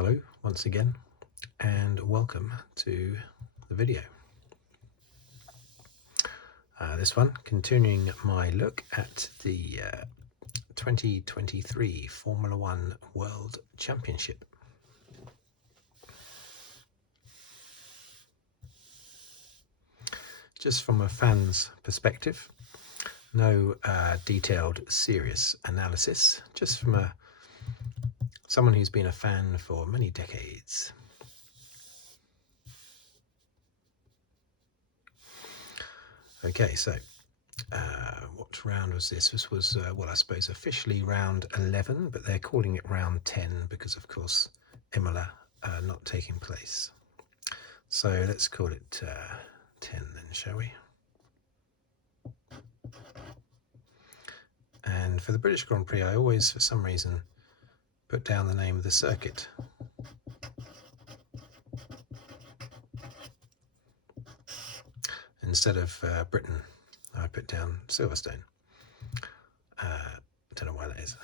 Hello once again and welcome to the video. This one continuing my look at the 2023 Formula One World Championship. Just from a fan's perspective, no detailed serious analysis, just from someone who's been a fan for many decades. Okay, so what round was this? This was, well, I suppose officially round 11, but they're calling it round 10 because, of course, Imola not taking place. So let's call it 10 then, shall we? And for the British Grand Prix, I always, for some reason, put down the name of the circuit. Instead of Britain, I put down Silverstone. Don't know why that is.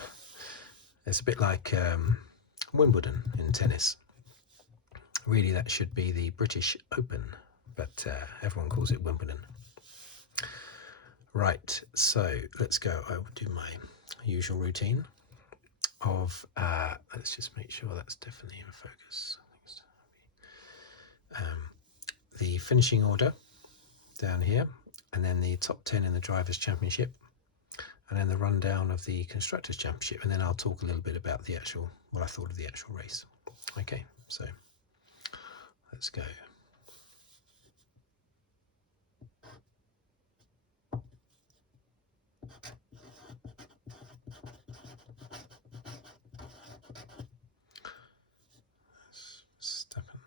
It's a bit like Wimbledon in tennis. Really, that should be the British Open, but everyone calls it Wimbledon. Right, so let's go. I will do my usual routine of, let's just make sure that's definitely in focus. The finishing order down here, and then the top 10 in the Drivers' Championship, and then the rundown of the Constructors' Championship, and then I'll talk a little bit about the actual, what I thought of the actual race. Okay, so let's go. Verstappen.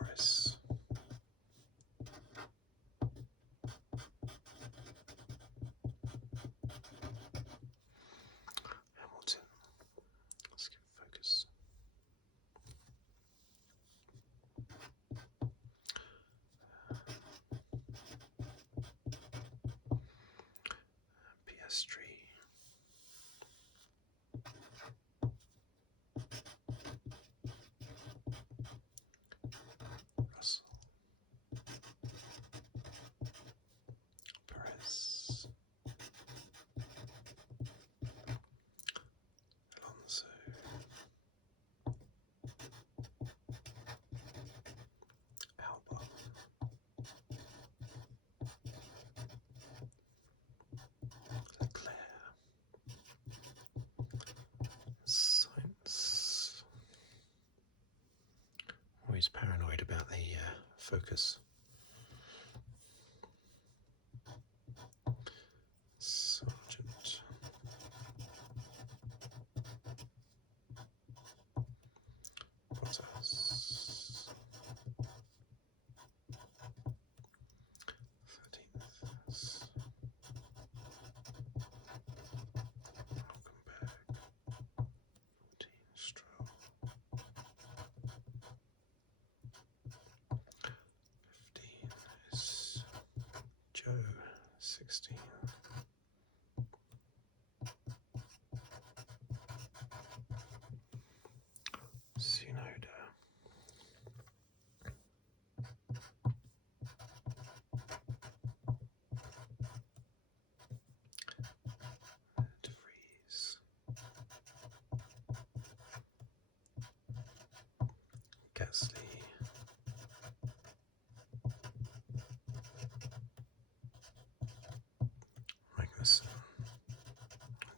Norris. Hamilton. Let's get focus. Piastri. Russell. Perez. Alonso. Albon. Leclerc. Sainz. Always paranoid about the focus. Sergeant. Bottas. 13th. Welcome back. 14. Stroll. 15 is Joe. 16. Tsunoda. 'Vries. Gasly. Magnussen.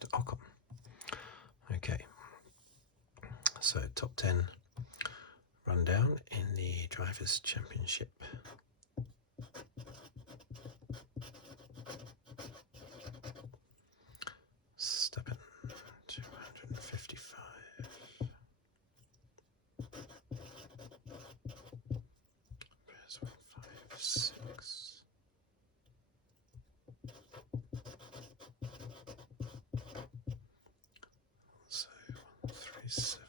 And Ocon. Okay. So top 10 rundown in the Drivers' Championship. Verstappen 255. Perez 156. So 137.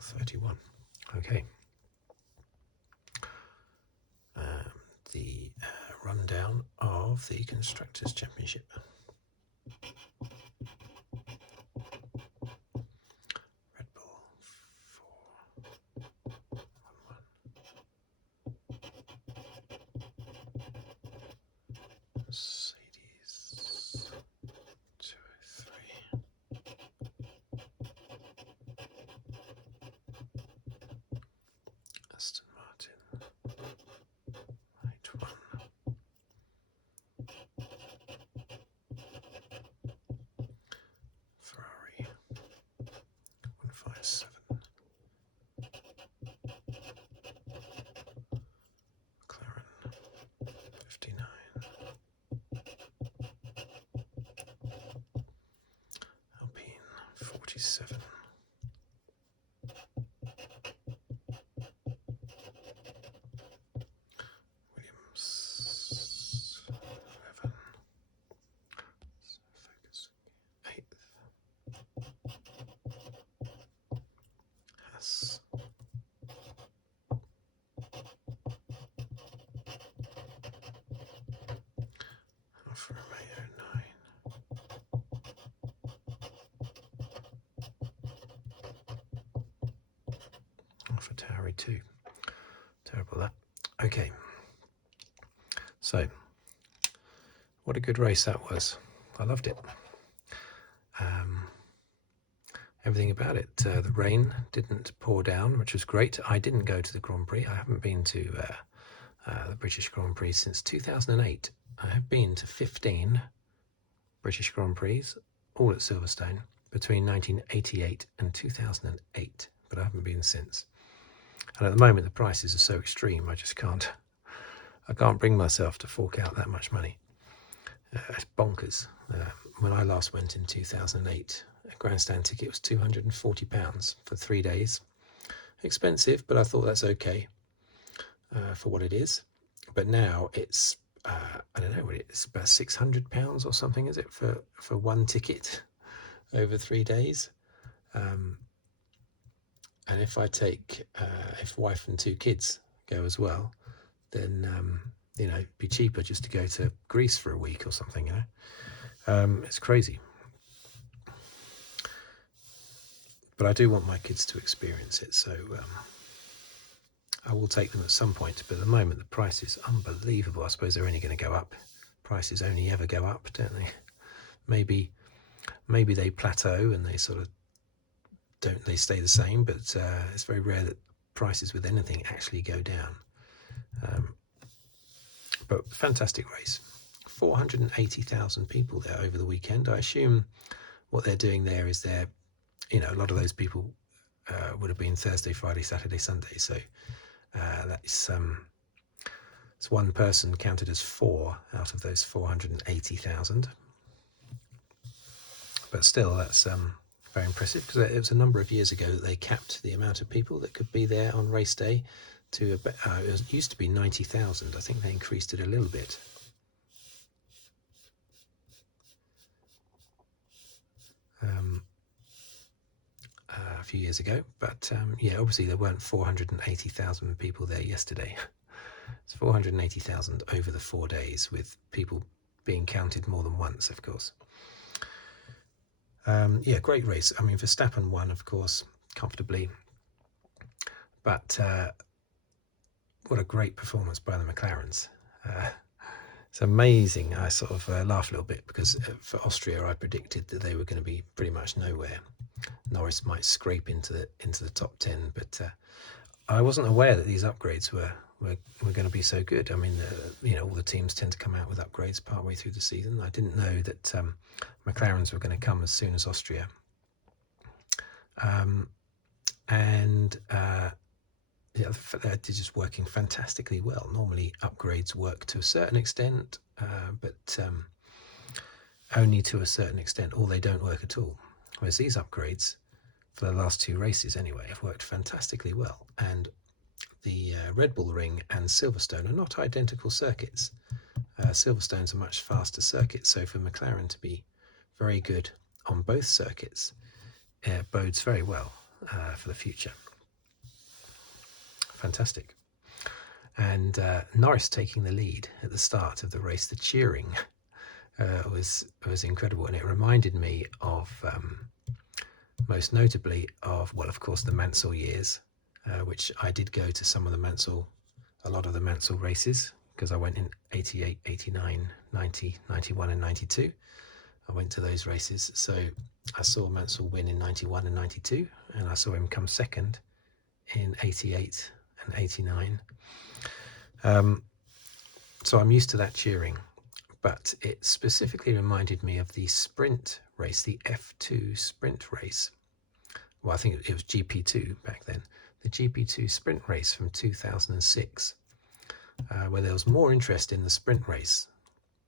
31. Okay. The rundown of the Constructors' Championship. Redbull 4-1-1. Mercedes 203. Aston Martin 8-1. Ferrari 157. McLaren 59. Alpine 47. Williams 11. Focus 8th. Haas 9. AlphaTauri 2. Terrible that. Okay. So, what a good race that was. I loved it. Everything about it. The rain didn't pour down, which was great. I didn't go to the Grand Prix. I haven't been to the British Grand Prix since 2008. I have been to 15 British Grand Prix, all at Silverstone, between 1988 and 2008, but I haven't been since. And at the moment, the prices are so extreme, I can't bring myself to fork out that much money. It's bonkers. When I last went in 2008, a grandstand ticket was £240 for 3 days. Expensive, but I thought that's okay for what it is. But now it's, I don't know what it's about £600 or something, is it, for one ticket over 3 days? And if I take, if wife and 2 kids go as well, then it'd be cheaper just to go to Greece for a week or something. It's crazy. But I do want my kids to experience it, so I will take them at some point. But at the moment, the price is unbelievable. I suppose they're only going to go up. Prices only ever go up, don't they? Maybe they plateau and they sort of they stay the same, but it's very rare that prices with anything actually go down. But fantastic race. 480,000 people there over the weekend. I assume what they're doing there is a lot of those people would have been Thursday, Friday, Saturday, Sunday. So that's it's one person counted as 4 out of those 480,000. But still, that's very impressive, because it was a number of years ago that they capped the amount of people that could be there on race day to it used to be 90,000. I think they increased it a little bit. A few years ago, but yeah, obviously there weren't 480,000 people there yesterday. It's 480,000 over the 4 days, with people being counted more than once, of course. Yeah, great race. I mean, Verstappen won, of course, comfortably, but what a great performance by the McLarens. It's amazing. I sort of laugh a little bit, because for Austria I predicted that they were going to be pretty much nowhere. Norris might scrape into the top 10, but I wasn't aware that these upgrades were going to be so good. I mean, all the teams tend to come out with upgrades partway through the season. I didn't know that McLarens were going to come as soon as Austria. Yeah, they're just working fantastically well. Normally upgrades work to a certain extent, but only to a certain extent, or they don't work at all. Whereas these upgrades, for the last 2 races anyway, have worked fantastically well. And the Redbull Ring and Silverstone are not identical circuits. Silverstone's a much faster circuit, so for McLaren to be very good on both circuits bodes very well for the future. fantastic. And Norris taking the lead at the start of the race, the cheering was incredible, and it reminded me of, most notably of, well, of course, the Mansell years, which I did go to a lot of the Mansell races, because I went in 88, 89, 90, 91 and 92. I went to those races, so I saw Mansell win in 91 and 92, and I saw him come second in 88 and 89. So I'm used to that cheering, but it specifically reminded me of the sprint race, the F2 sprint race. Well, I think it was GP2 back then, the GP2 sprint race from 2006, where there was more interest in the sprint race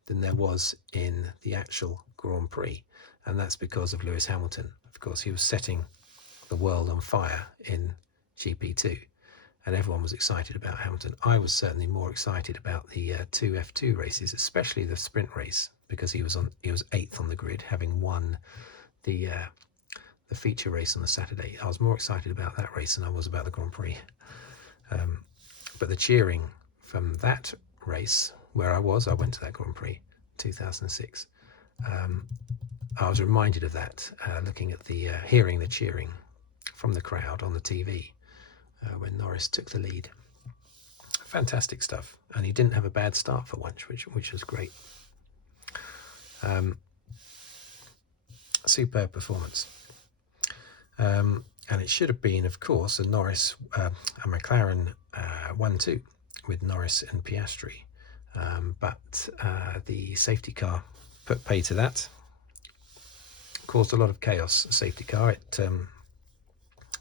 than there was in the actual Grand Prix, and that's because of Lewis Hamilton. Of course, he was setting the world on fire in GP2, and everyone was excited about Hamilton. I was certainly more excited about the two F2 races, especially the sprint race, because he was 8th on the grid, having won the feature race on the Saturday. I was more excited about that race than I was about the Grand Prix. But the cheering from that race, where I went to that Grand Prix 2006. I was reminded of that, looking at hearing the cheering from the crowd on the TV when Norris took the lead. Fantastic stuff, and he didn't have a bad start for once, which was great. Superb performance. And it should have been, of course, a McLaren 1-2 with Norris and Piastri. But the safety car put pay to that. Caused a lot of chaos, the safety car.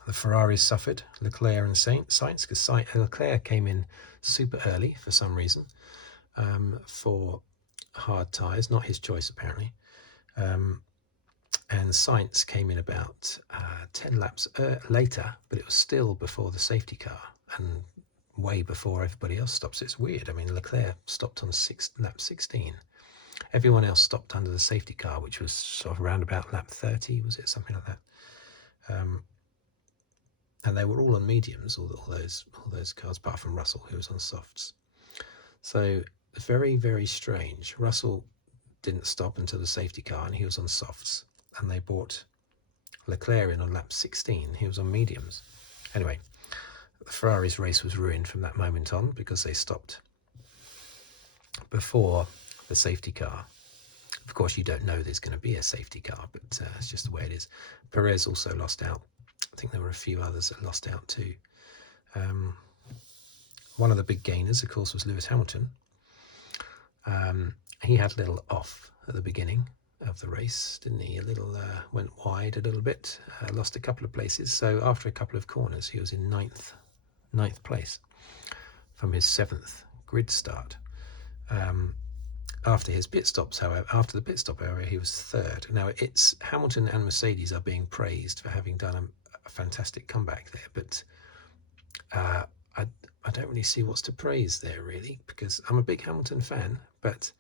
The Ferraris suffered, Leclerc and Sainz, because Leclerc came in super early for some reason for hard tyres, not his choice apparently. And Sainz came in about 10 laps later, but it was still before the safety car and way before everybody else stops. It's weird. I mean, Leclerc stopped on lap 16. Everyone else stopped under the safety car, which was sort of around about lap 30, was it? Something like that. And they were all on mediums, all those cars, apart from Russell, who was on softs. So very, very strange. Russell didn't stop until the safety car, and he was on softs. And they brought Leclerc in on lap 16. He was on mediums. Anyway, the Ferrari's race was ruined from that moment on because they stopped before the safety car. Of course, you don't know there's going to be a safety car, but it's just the way it is. Perez also lost out. I think there were a few others that lost out too. One of the big gainers, of course, was Lewis Hamilton. He had a little off at the beginning of the race, didn't he? A little went wide a little bit, lost a couple of places. So after a couple of corners, he was in ninth place from his 7th grid start. After his pit stops, however, he was 3rd. Now, it's Hamilton and Mercedes are being praised for having done a fantastic comeback there, but I don't really see what's to praise there, really, because I'm a big Hamilton fan, but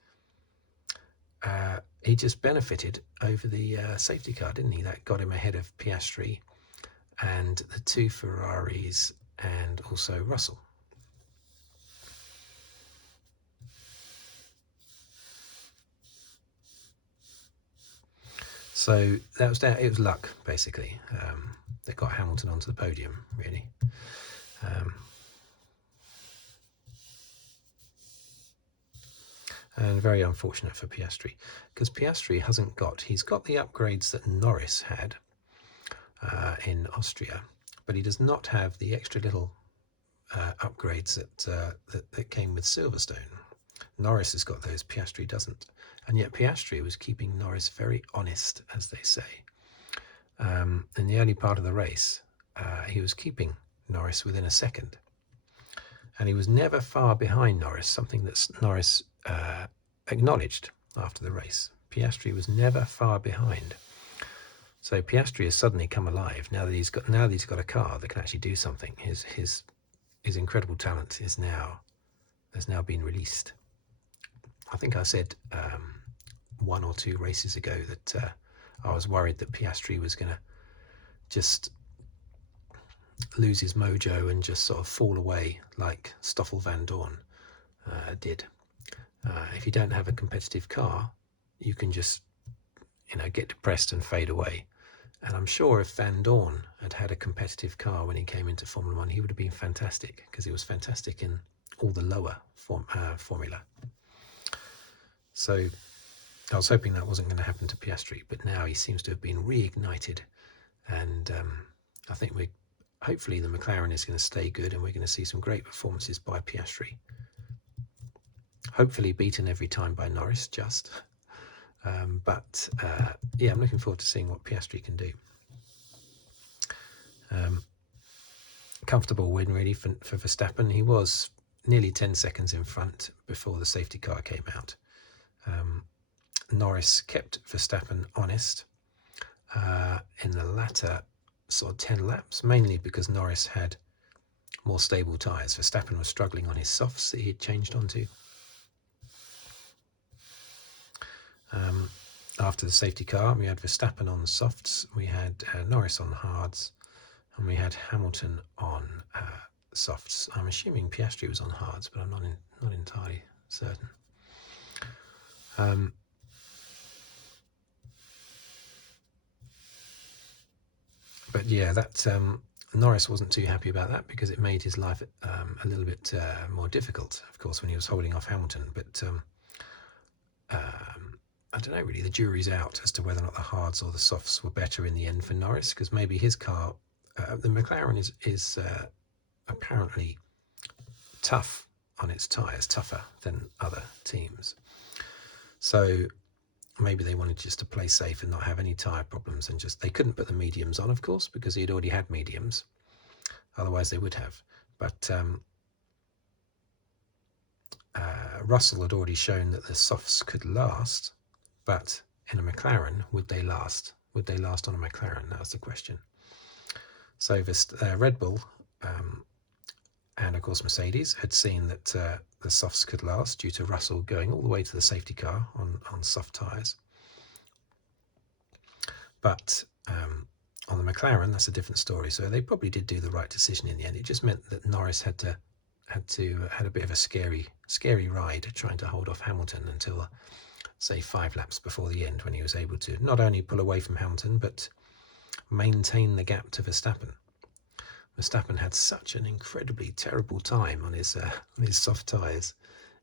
he just benefited over the safety car, didn't he? That got him ahead of Piastri and the 2 Ferraris and also Russell. So that was down. It was luck, basically. That got Hamilton onto the podium, really. And very unfortunate for Piastri, because Piastri he's got the upgrades that Norris had in Austria, but he does not have the extra little upgrades that came with Silverstone. Norris has got those, Piastri doesn't. And yet Piastri was keeping Norris very honest, as they say. In the early part of the race, he was keeping Norris within a second. And he was never far behind Norris, something that Norris acknowledged after the race. Piastri was never far behind. So Piastri has suddenly come alive now that he's got a car that can actually do something. His incredible talent has now been released. I think I said 1 or 2 races ago that I was worried that Piastri was going to just lose his mojo and just sort of fall away like Stoffel van Dorn did. If you don't have a competitive car, you can just, get depressed and fade away. And I'm sure if Van Dorn had had a competitive car when he came into Formula One, he would have been fantastic, because he was fantastic in all the lower formula. So I was hoping that wasn't going to happen to Piastri, but now he seems to have been reignited, and I think hopefully the McLaren is going to stay good, and we're going to see some great performances by Piastri. Hopefully beaten every time by Norris, but yeah, I'm looking forward to seeing what Piastri can do. Comfortable win really for Verstappen. He was nearly 10 seconds in front before the safety car came out. Norris kept Verstappen honest in the latter sort of 10 laps, mainly because Norris had more stable tyres. Verstappen was struggling on his softs that he had changed onto. After the safety car, we had Verstappen on softs, we had Norris on hards, and we had Hamilton on softs. I'm assuming Piastri was on hards, but I'm not entirely certain. But yeah, that Norris wasn't too happy about that, because it made his life a little bit more difficult, of course, when he was holding off Hamilton. But I don't know, really, the jury's out as to whether or not the hards or the softs were better in the end for Norris, because maybe his car, the McLaren is apparently tough on its tyres, tougher than other teams. So maybe they wanted just to play safe and not have any tyre problems, and they couldn't put the mediums on, of course, because he'd already had mediums. Otherwise they would have. But Russell had already shown that the softs could last, but in a McLaren, would they last? Would they last on a McLaren? That was the question. So Red Bull and of course Mercedes had seen that the softs could last due to Russell going all the way to the safety car on soft tyres. But on the McLaren, that's a different story. So they probably did do the right decision in the end. It just meant that Norris had a bit of a scary ride trying to hold off Hamilton until, say, 5 laps before the end, when he was able to not only pull away from Hamilton but maintain the gap to Verstappen. Verstappen had such an incredibly terrible time on his soft tyres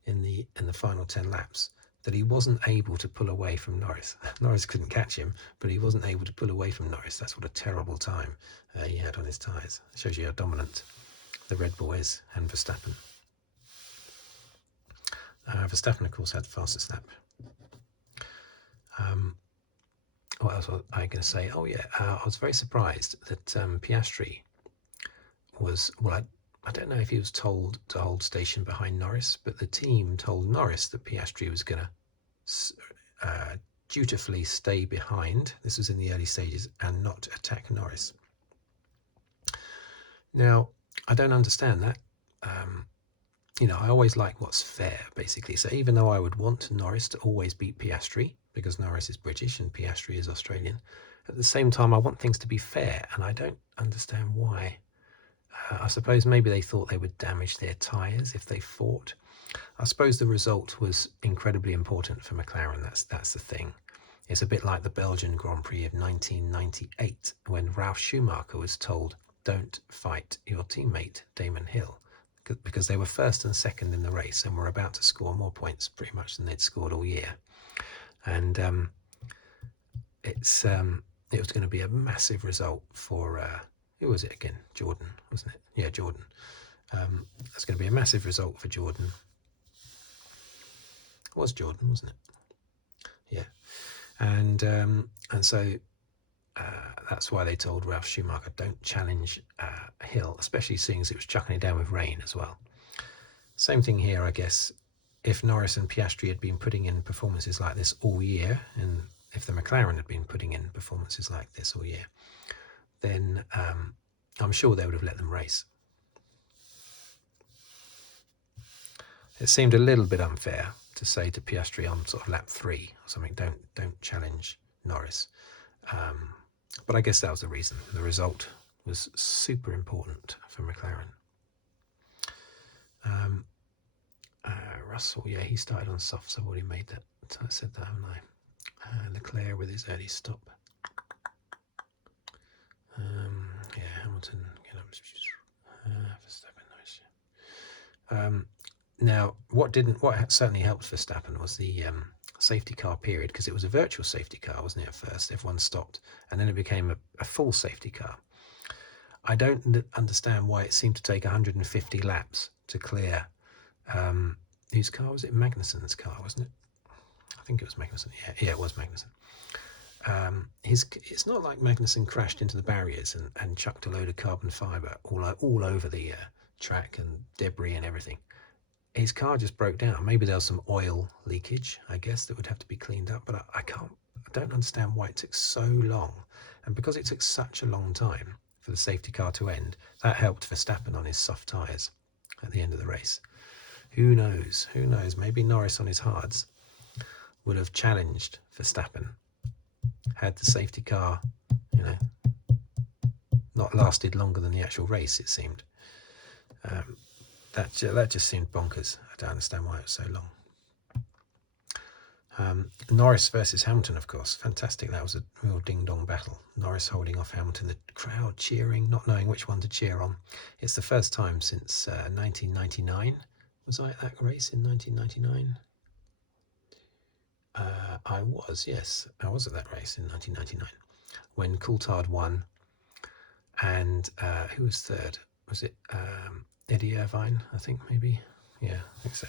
in the final 10 laps that he wasn't able to pull away from Norris. Norris couldn't catch him, but he wasn't able to pull away from Norris. That's what a terrible time he had on his tyres. It shows you how dominant the Red Bull is, and Verstappen. Verstappen, of course, had the fastest lap. What else was I going to say? Oh yeah, I was very surprised that Piastri was, well, I don't know if he was told to hold station behind Norris, but the team told Norris that Piastri was going to dutifully stay behind. This was in the early stages, and not attack Norris. Now, I don't understand that. I always like what's fair, basically. So even though I would want Norris to always beat Piastri, because Norris is British and Piastri is Australian, at the same time I want things to be fair, and I don't understand why. I suppose maybe they thought they would damage their tyres if they fought. I suppose the result was incredibly important for McLaren. That's the thing. It's a bit like the Belgian Grand Prix of 1998, when Ralf Schumacher was told, don't fight your teammate Damon Hill, because they were first and second in the race and were about to score more points pretty much than they'd scored all year. And it was going to be a massive result for who was it again? Jordan, wasn't it? Yeah, Jordan. That's going to be a massive result for Jordan. It was Jordan, wasn't it? Yeah. And so that's why they told Ralf Schumacher, don't challenge Hill, especially seeing as it was chucking it down with rain as well. Same thing here, I guess. If Norris and Piastri had been putting in performances like this all year, and if the McLaren had been putting in performances like this all year, then I'm sure they would have let them race. It seemed a little bit unfair to say to Piastri on sort of lap 3 or something, don't challenge Norris. But I guess that was the reason. The result was super important for McLaren. Russell, yeah, he started on soft, so I've already made that. I said that, haven't I? Leclerc with his early stop. Yeah, Hamilton. Verstappen, now, what certainly helped Verstappen was the safety car period, because it was a virtual safety car, wasn't it? At first, everyone stopped, and then it became a full safety car. I don't understand why it seemed to take 150 laps to clear. Whose car was it? Magnussen's car, wasn't it? I think it was Magnussen. Yeah, it was Magnussen. It's not like Magnussen crashed into the barriers and chucked a load of carbon fibre all over the track and debris and everything. His car just broke down. Maybe there was some oil leakage, I guess, that would have to be cleaned up. But I don't understand why it took so long. And because it took such a long time for the safety car to end, that helped Verstappen on his soft tyres at the end of the race. Who knows? Who knows? Maybe Norris on his hards would have challenged Verstappen had the safety car, not lasted longer than the actual race, it seemed. That just seemed bonkers. I don't understand why it was so long. Norris versus Hamilton, of course. Fantastic. That was a real ding-dong battle. Norris holding off Hamilton, the crowd cheering, not knowing which one to cheer on. It's the first time since 1999. Was I at that race in 1999? I was, yes. I was at that race in 1999 when Coulthard won. And who was third? Was it Eddie Irvine, I think, maybe? Yeah, I think so.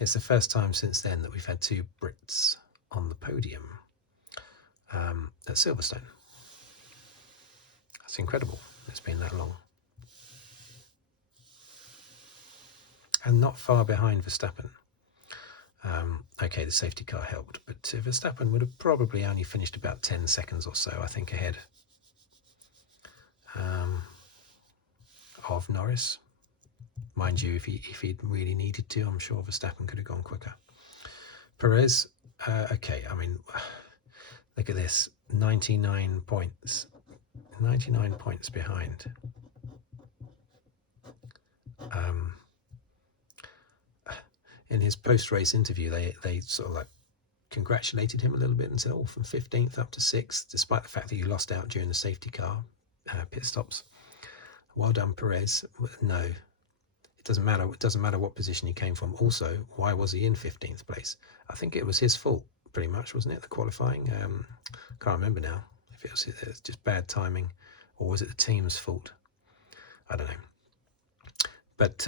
It's the first time since then that we've had two Brits on the podium at Silverstone. That's incredible. It's been that long. And not far behind Verstappen. Okay, the safety car helped, but Verstappen would have probably only finished about 10 seconds or so, I think, ahead of Norris. Mind you, if he'd really needed to, I'm sure Verstappen could have gone quicker. Perez, okay, I mean, look at this, 99 points. 99 points behind. In his post-race interview, they sort of like congratulated him a little bit and said, oh, from 15th up to 6th, despite the fact that you lost out during the safety car pit stops. Well done, Perez. No, it doesn't matter. It doesn't matter what position he came from. Also, why was he in 15th place? I think it was his fault, pretty much, wasn't it? The qualifying. Can't remember now if it was just bad timing, or was it the team's fault? I don't know. But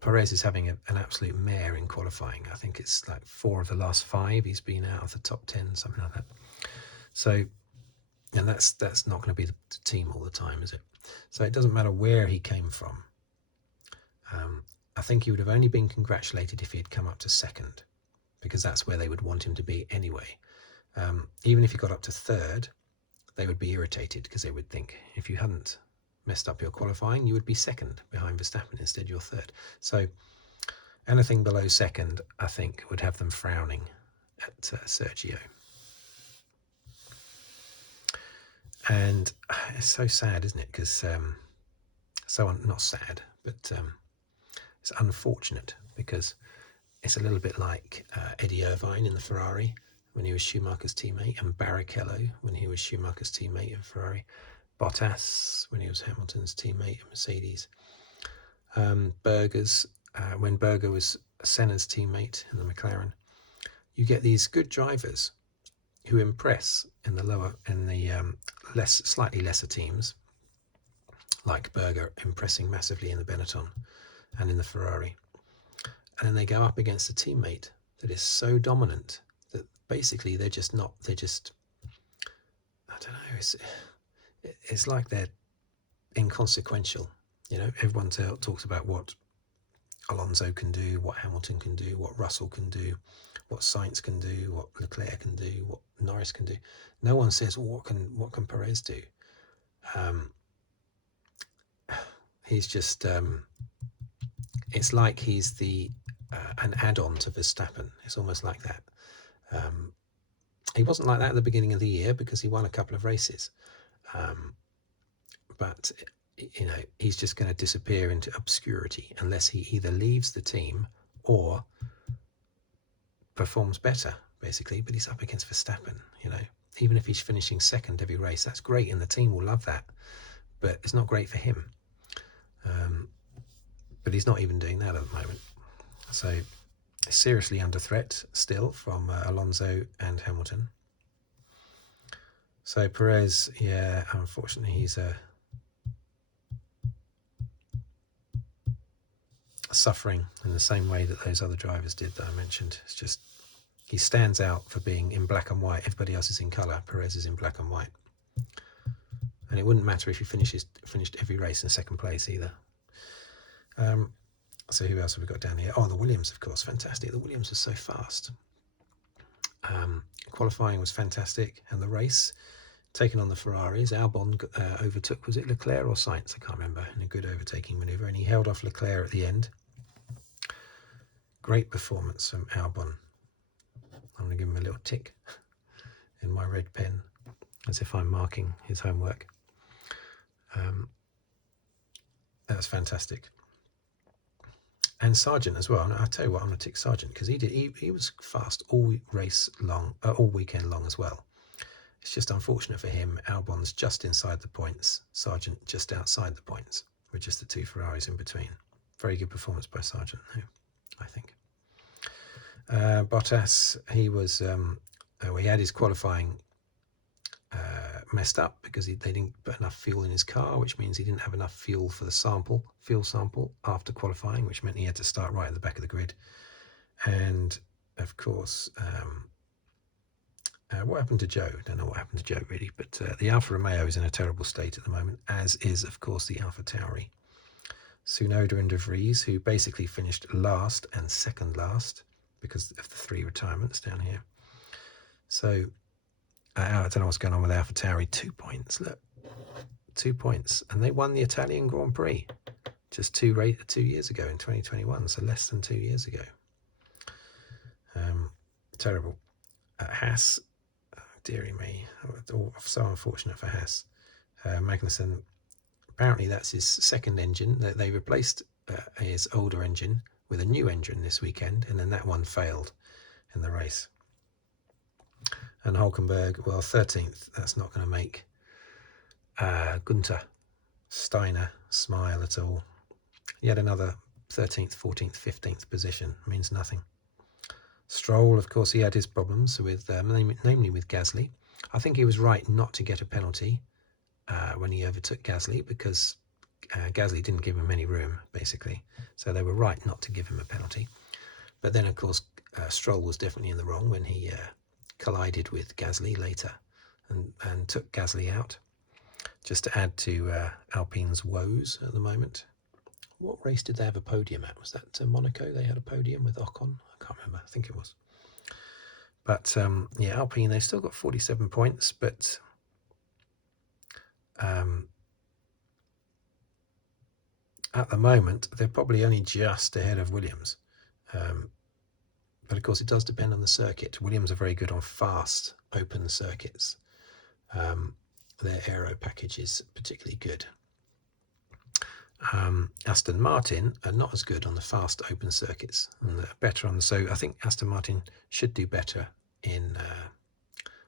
Perez is having an absolute mare in qualifying. I think it's like 4 of the last 5 he's been out of the top 10, something like that. So, and that's not going to be the team all the time, is it? So it doesn't matter where he came from. I think he would have only been congratulated if he had come up to 2nd, because that's where they would want him to be anyway. Even if he got up to 3rd, they would be irritated because they would think if you hadn't messed up your qualifying, you would be 2nd behind Verstappen. Instead, you're 3rd. So anything below 2nd, I think, would have them frowning at Sergio. And it's so sad, isn't it? Because not sad, but it's unfortunate, because it's a little bit like Eddie Irvine in the Ferrari when he was Schumacher's teammate, and Barrichello when he was Schumacher's teammate in Ferrari, Bottas when he was Hamilton's teammate in Mercedes, Berger's when Berger was Senna's teammate in the McLaren. You get these good drivers who impress in the slightly lesser teams, like Berger impressing massively in the Benetton and in the Ferrari, and then they go up against a teammate that is so dominant that basically I don't know, it's like they're inconsequential. Everyone talks about what Alonso can do, what Hamilton can do, what Russell can do, what Sainz can do, what Leclerc can do, what Norris can do. No one says, well, what can Perez do? He's just it's like he's an add-on to Verstappen. It's almost like that. He wasn't like that at the beginning of the year because he won a couple of races, but you know, he's just going to disappear into obscurity unless he either leaves the team or performs better, basically. But he's up against Verstappen, you know. Even if he's finishing second every race, that's great, and the team will love that. But it's not great for him. But he's not even doing that at the moment. So seriously under threat still from Alonso and Hamilton. So Perez, yeah, unfortunately he's suffering in the same way that those other drivers did that I mentioned. It's just he stands out for being in black and white. Everybody else is in colour. Perez is in black and white. And it wouldn't matter if he finished every race in second place either. So who else have we got down here? Oh, the Williams, of course. Fantastic. The Williams was so fast. Qualifying was fantastic. And the race, taking on the Ferraris, Albon overtook, was it Leclerc or Sainz? I can't remember, in a good overtaking manoeuvre. And he held off Leclerc at the end. Great performance from Albon. I'm going to give him a little tick in my red pen, as if I'm marking his homework. That's fantastic. And Sargent as well. And I'll tell you what, I'm going to tick Sargent because he was fast all weekend long as well. It's just unfortunate for him. Albon's just inside the points, Sargent just outside the points, with just the two Ferraris in between. Very good performance by Sargent, I think. Bottas, he was he had his qualifying messed up because they didn't put enough fuel in his car, which means he didn't have enough fuel for the fuel sample after qualifying, which meant he had to start right at the back of the grid. And of course, what happened to Joe? I don't know what happened to Joe really, but the Alfa Romeo is in a terrible state at the moment, as is of course the Alfa Tauri. Tsunoda and De Vries, who basically finished last and second last because of the 3 retirements down here. So I don't know what's going on with Alfa Tauri. 2 points, look, 2 points, and they won the Italian Grand Prix just 2 years ago in 2021, so less than 2 years ago. Terrible. Haas, dearie me, so unfortunate for Haas. Magnussen, apparently that's his second engine. They replaced his older engine with a new engine this weekend, and then that one failed in the race. And Hulkenberg, well, 13th. That's not going to make Gunther Steiner smile at all. Yet another 13th, 14th, 15th position. Means nothing. Stroll, of course, he had his problems with, namely with Gasly. I think he was right not to get a penalty when he overtook Gasly because Gasly didn't give him any room, basically. So they were right not to give him a penalty. But then, of course, Stroll was definitely in the wrong when he collided with Gasly later and took Gasly out, just to add to Alpine's woes at the moment. What race did they have a podium at? Was that Monaco? They had a podium with Ocon? I can't remember. I think it was. But yeah, Alpine, they've still got 47 points, but at the moment, they're probably only just ahead of Williams. But of course, it does depend on the circuit. Williams are very good on fast, open circuits. Their aero package is particularly good. Aston Martin are not as good on the fast, open circuits, and they're better on the. So I think Aston Martin should do better in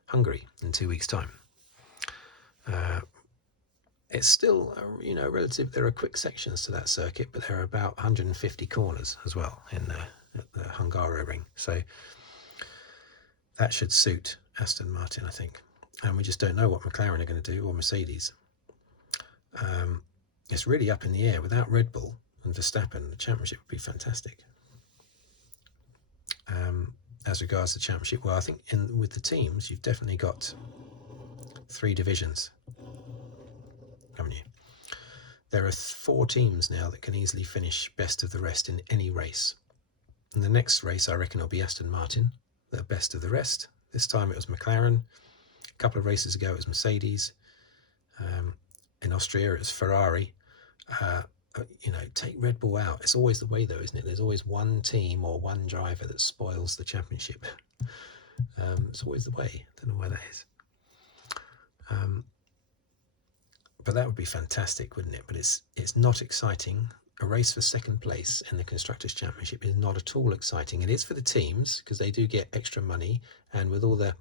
Hungary in 2 weeks' time. It's still, relative. There are quick sections to that circuit, but there are about 150 corners as well in the Hungaroring. So that should suit Aston Martin, I think. And we just don't know what McLaren are going to do, or Mercedes. It's really up in the air. Without Red Bull and Verstappen, the championship would be fantastic. As regards the championship, well, I think with the teams, you've definitely got 3 divisions, haven't you? There are 4 teams now that can easily finish best of the rest in any race. And the next race, I reckon, will be Aston Martin, the best of the rest. This time it was McLaren. A couple of races ago, it was Mercedes. In Austria, it's Ferrari. Take Red Bull out. It's always the way, though, isn't it? There's always one team or one driver that spoils the championship. It's always the way. I don't know why that is. But that would be fantastic, wouldn't it? But it's not exciting. A race for second place in the Constructors' Championship is not at all exciting. It is for the teams because they do get extra money, and with all the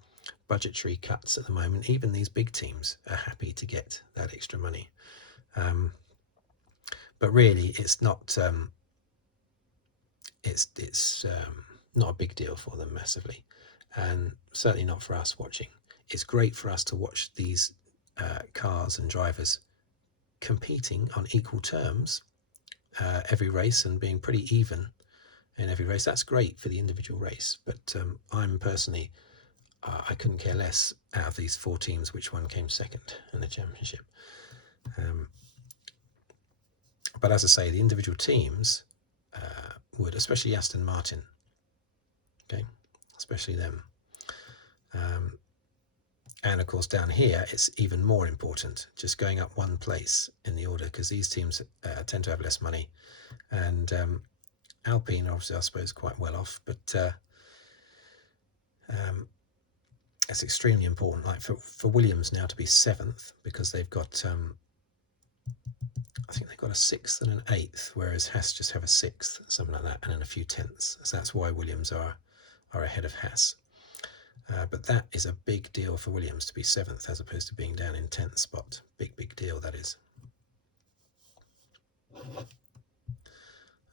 budgetary cuts at the moment, even these big teams are happy to get that extra money. But really, it's not. It's not a big deal for them massively, and certainly not for us watching. It's great for us to watch these cars and drivers competing on equal terms every race and being pretty even in every race. That's great for the individual race, but I'm personally, I couldn't care less out of these 4 teams which one came second in the championship. But as I say, the individual teams would, especially Aston Martin, okay, especially them. And of course down here it's even more important, just going up 1 place in the order, because these teams tend to have less money, and Alpine obviously I suppose quite well off, but it's extremely important, like for Williams now to be 7th, because they've got I think they've got a 6th and an 8th, whereas Haas just have a 6th, something like that, and then a few tenths. So that's why Williams are ahead of Haas. But that is a big deal for Williams to be 7th as opposed to being down in 10th spot. Big deal, that is.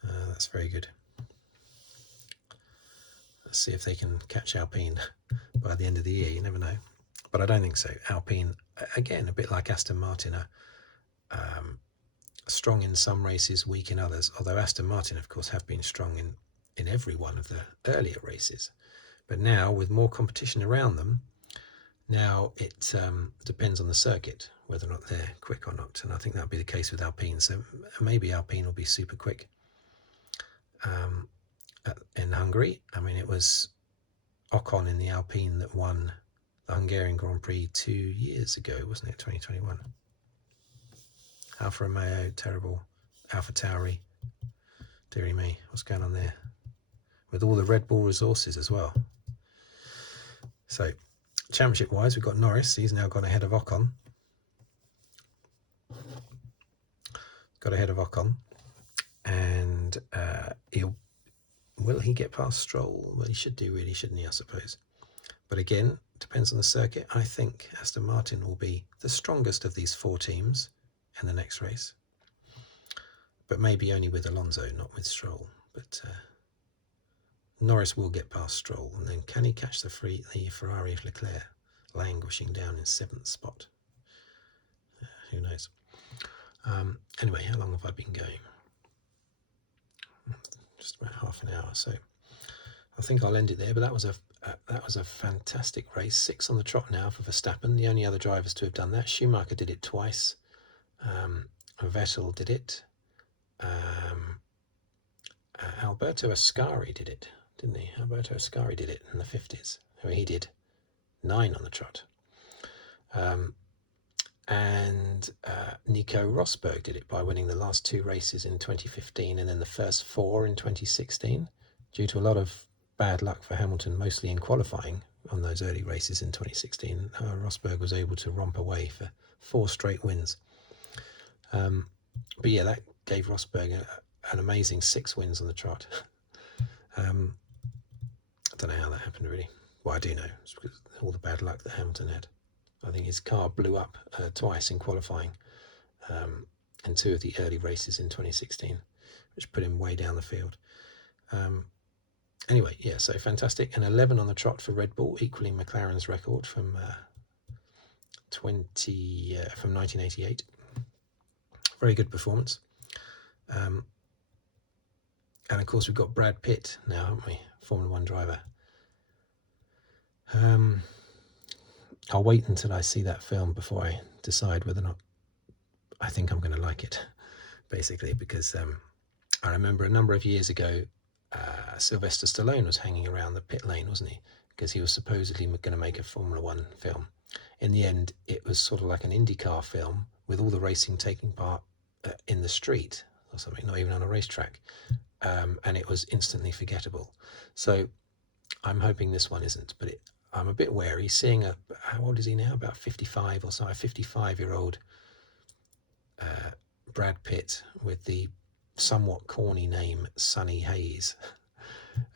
That's very good. Let's see if they can catch Alpine by the end of the year. You never know. But I don't think so. Alpine, again, a bit like Aston Martin, are strong in some races, weak in others. Although Aston Martin, of course, have been strong in every one of the earlier races. But now, with more competition around them, now it depends on the circuit whether or not they're quick or not. And I think that'll be the case with Alpine. So maybe Alpine will be super quick. In Hungary, I mean, it was Ocon in the Alpine that won the Hungarian Grand Prix 2 years ago, wasn't it? 2021. Alfa Romeo, terrible. Alpha Tauri, dearie me, what's going on there? With all the Red Bull resources as well. So, championship-wise, we've got Norris. He's now gone ahead of Ocon. And will he get past Stroll? Well, he should do, really, shouldn't he, I suppose. But again, depends on the circuit. I think Aston Martin will be the strongest of these 4 teams in the next race. But maybe only with Alonso, not with Stroll. But Norris will get past Stroll. And then can he catch the Ferrari of Leclerc, languishing down in 7th spot? Who knows? Anyway, how long have I been going? Just about half an hour. So I think I'll end it there. But that was a fantastic race. 6 on the trot now for Verstappen. The only other drivers to have done that. Schumacher did it twice. Vettel did it. Alberto Ascari did it, didn't he? Alberto Ascari did it in the 50s. He did 9 on the trot. And Nico Rosberg did it by winning the last 2 races in 2015 and then the first 4 in 2016, due to a lot of bad luck for Hamilton, mostly in qualifying on those early races in 2016. Rosberg was able to romp away for 4 straight wins. But yeah, that gave Rosberg an amazing 6 wins on the trot. I don't know how that happened, really. Well, I do know. It's because of all the bad luck that Hamilton had. I think his car blew up twice in qualifying in 2 of the early races in 2016, which put him way down the field. Anyway, yeah, so fantastic. And 11 on the trot for Red Bull, equaling McLaren's record from 1988. Very good performance. And of course we've got Brad Pitt now, haven't we? Formula 1 driver. I'll wait until I see that film before I decide whether or not I think I'm going to like it, basically, because I remember a number of years ago, Sylvester Stallone was hanging around the pit lane, wasn't he? Because he was supposedly going to make a Formula 1 film. In the end, it was sort of like an IndyCar film with all the racing taking part in the street or something, not even on a racetrack. And it was instantly forgettable. So I'm hoping this one isn't, but I'm a bit wary seeing how old is he now? About 55 or so, a 55-year-old Brad Pitt with the somewhat corny name Sonny Hayes.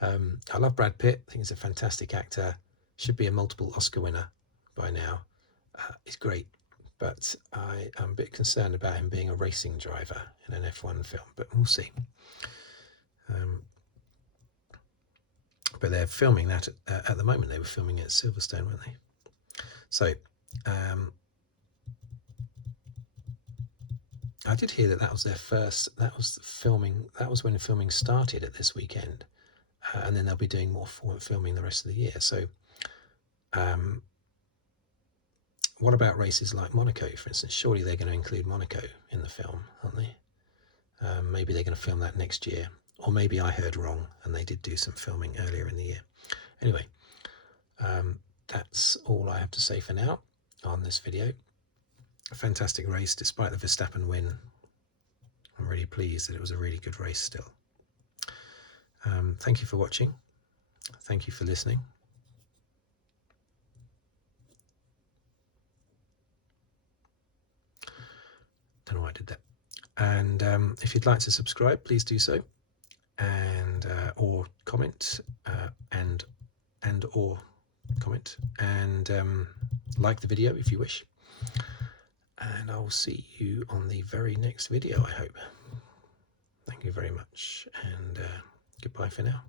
I love Brad Pitt. I think he's a fantastic actor. Should be a multiple Oscar winner by now. He's great, but I am a bit concerned about him being a racing driver in an F1 film, but we'll see. But they're filming that at the moment. They were filming it at Silverstone, weren't they? So I did hear that was their first. That was filming. That was when filming started at this weekend, and then they'll be doing more filming the rest of the year. So, what about races like Monaco, for instance? Surely they're going to include Monaco in the film, aren't they? Maybe they're going to film that next year, or maybe I heard wrong and they did do some filming earlier in the year. Anyway, that's all I have to say for now on this video. A fantastic race despite the Verstappen win. I'm really pleased that it was a really good race still. Thank you for watching. Thank you for listening. Don't know why I did that. And if you'd like to subscribe, please do so, and or comment, and or comment, and like the video if you wish. And I'll see you on the very next video, I hope. Thank you very much, and goodbye for now.